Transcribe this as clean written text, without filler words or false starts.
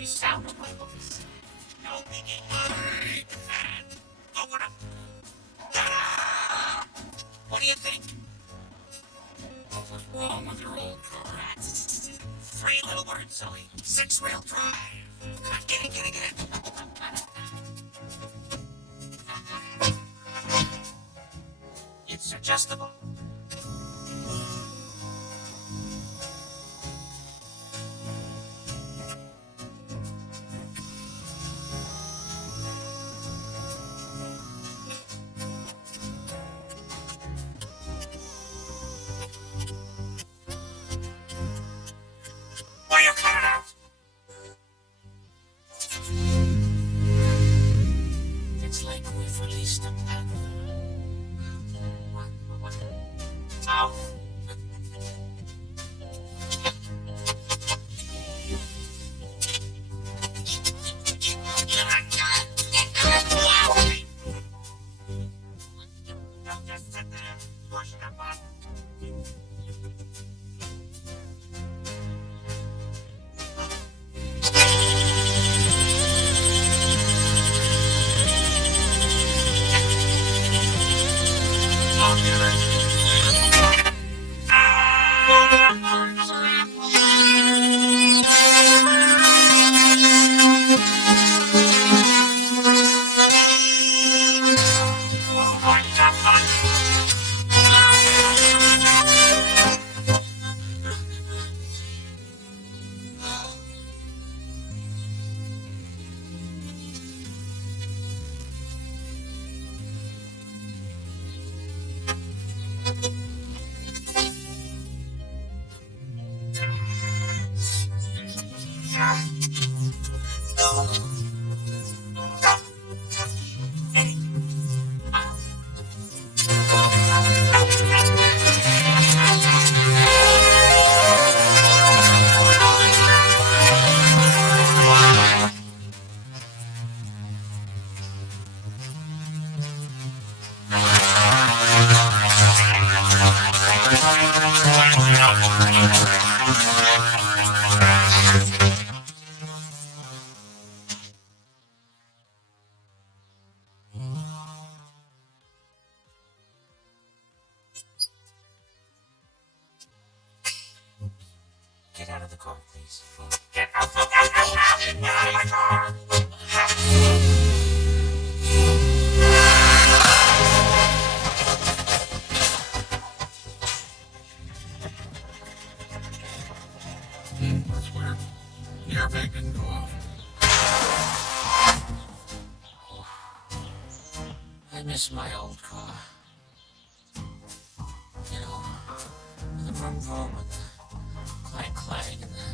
the sound of my voice. No biggie. And open up. Ta-da! What do you think? What's wrong with your old car? 3 little words, silly. 6-wheel drive. Get it. It's adjustable. Will you cut it out? It's like we've released a pet. Oh. Don't just sit there, push the button. Get out of the car, please. Get out of my car! That's weird. The airbag didn't go off. I miss my old car. You know, the vroom vroom and the clang clang and the